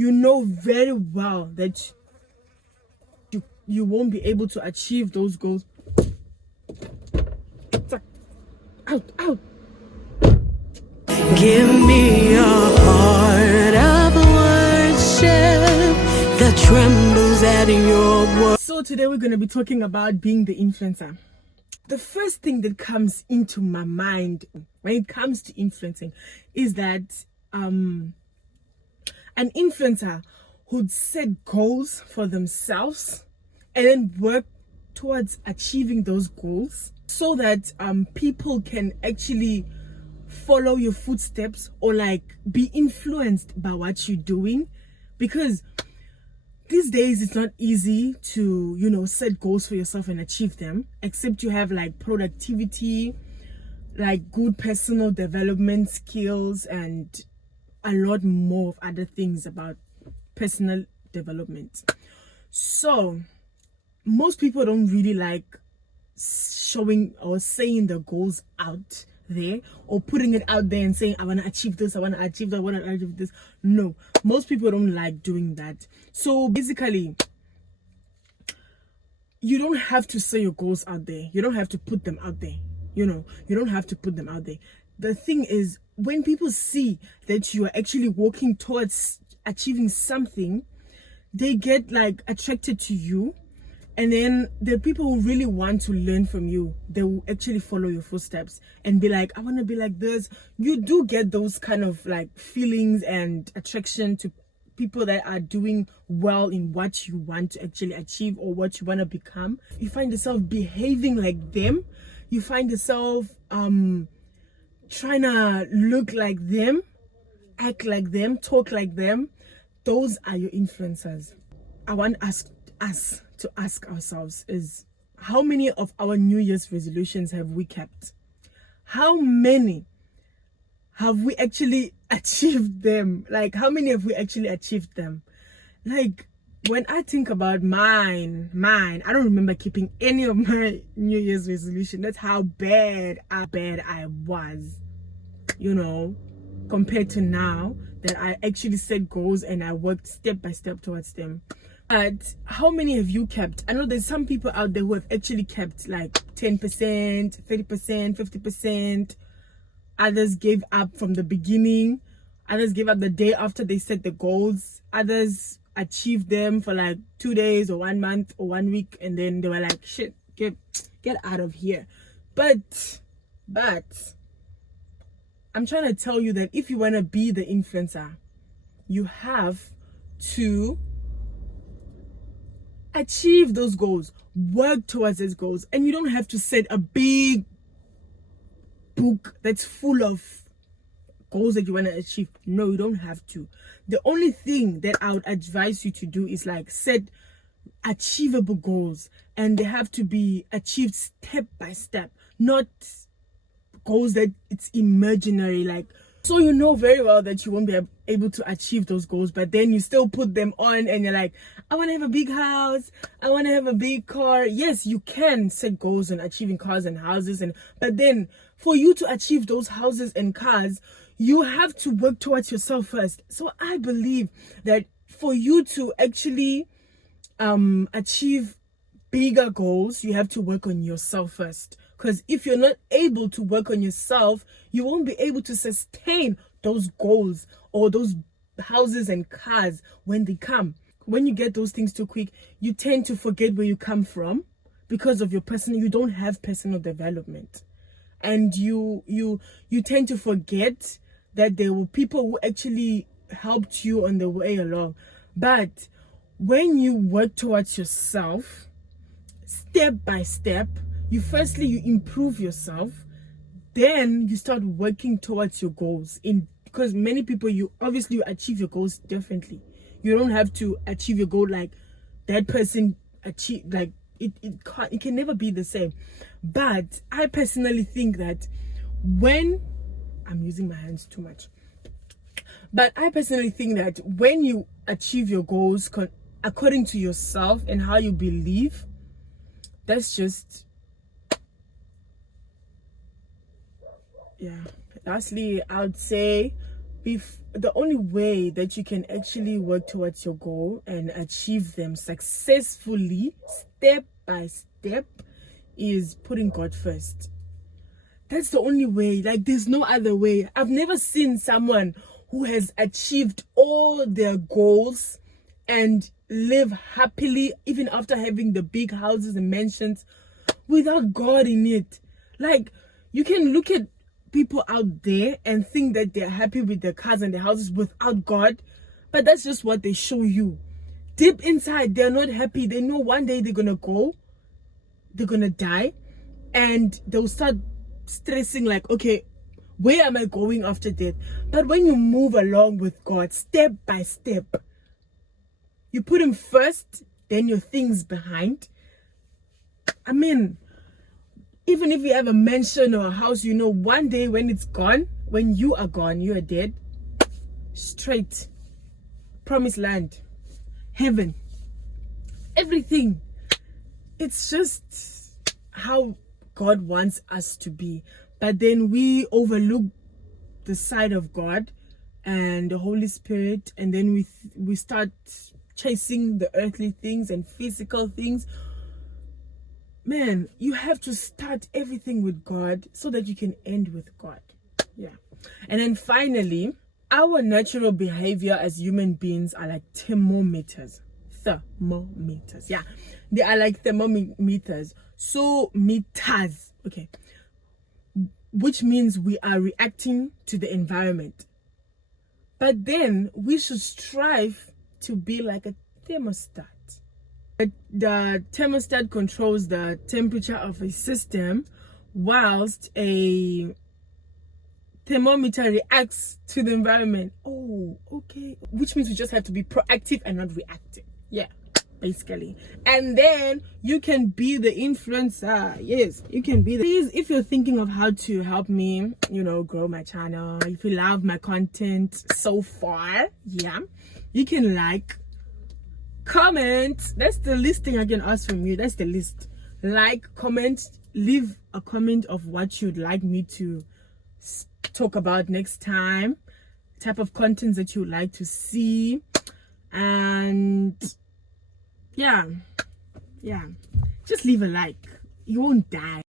you know very well that you won't be able to achieve those goals. Out. Give me a heart of worship that trembles at your word. So today we're going to be talking about being the influencer. The first thing that comes into my mind when it comes to influencing is that an influencer would set goals for themselves and then work towards achieving those goals so that people can actually follow your footsteps or like be influenced by what you're doing. Because these days it's not easy to, set goals for yourself and achieve them, except you have like productivity, like good personal development skills, and a lot more of other things about personal development. So most people don't really like showing or saying the goals out there or putting it out there and saying, I want to achieve this, I want to achieve that, I want to achieve this. No, most people don't like doing that. So basically, you don't have to say your goals out there. You don't have to put them out there. You don't have to put them out there. The thing is, when people see that you are actually working towards achieving something, they get like attracted to you. And then the people who really want to learn from you, they will actually follow your footsteps and be like, I want to be like this. You do get those kind of like feelings and attraction to people that are doing well in what you want to actually achieve or what you want to become. You find yourself behaving like them. You find yourself trying to look like them, act like them, talk like them. Those are your influencers. I want us to ask ourselves is, how many of our New Year's resolutions have we kept? How many have we actually achieved them? Like, how many have we actually achieved them? Like, when I think about mine, I don't remember keeping any of my New Year's resolution. That's how bad I was, compared to now that I actually set goals and I worked step by step towards them. But how many have you kept? I know there's some people out there who have actually kept like 10%, 30%, 50%. Others gave up from the beginning. Others gave up the day after they set the goals. Others achieved them for like 2 days or 1 month or 1 week. And then they were like, shit, get out of here. But I'm trying to tell you that if you want to be the influencer, you have to achieve those goals, work towards those goals, and you don't have to set a big book that's full of goals that you want to achieve. No, you don't have to. The only thing that I would advise you to do is like set achievable goals, and they have to be achieved step by step, not goals that it's imaginary. Like, so you know very well that you won't be able to achieve those goals, but then you still put them on and you're like, I want to have a big house, I want to have a big car. Yes, you can set goals on achieving cars and houses, but then for you to achieve those houses and cars, you have to work towards yourself first. So I believe that for you to actually achieve bigger goals, you have to work on yourself first. Because if you're not able to work on yourself, you won't be able to sustain those goals or those houses and cars when they come. When you get those things too quick, you tend to forget where you come from because of you don't have personal development. And you tend to forget that there were people who actually helped you on the way along. But when you work towards yourself, step by step, you improve yourself, then you start working towards your goals. Because many people, you achieve your goals differently. You don't have to achieve your goal like that person achieved. Like it can never be the same. But I personally think that when I'm using my hands too much, but I personally think that when you achieve your goals according to yourself and how you believe, that's just, yeah. Lastly, I would say the only way that you can actually work towards your goal and achieve them successfully, step by step, is putting God first. That's the only way. Like, there's no other way. I've never seen someone who has achieved all their goals and live happily even after having the big houses and mansions without God in it. Like, you can look at people out there and think that they're happy with their cars and their houses without God, but that's just what they show you. Deep inside, they're not happy. They know one day they're gonna go, they're gonna die, and they'll start stressing like, okay, where am I going after death? But when you move along with God, step by step, you put him first, then your things behind. I mean, even if you have a mansion or a house, you know, one day when it's gone, when you are gone, you are dead, straight, promised land, heaven, everything. It's just how God wants us to be. But then we overlook the side of God and the Holy Spirit, and then we start chasing the earthly things and physical things. Man, you have to start everything with God so that you can end with God. Yeah. And then finally, our natural behavior as human beings are like thermometers. Thermometers. Yeah. They are like thermometers. So meters. Okay. Which means we are reacting to the environment. But then we should strive to be like a thermostat. The thermostat controls the temperature of a system, whilst a thermometer reacts to the environment. Oh, okay. Which means we just have to be proactive and not reactive. Yeah, basically. And then you can be the influencer. Yes, you can be the... Please, if you're thinking of how to help me, you know, grow my channel, if you love my content so far, yeah, you can like, comment. That's the least thing I can ask from you. That's the list. Like, comment, leave a comment of what you'd like me to talk about next time, type of content that you would like to see, and yeah, just leave a like. You won't die.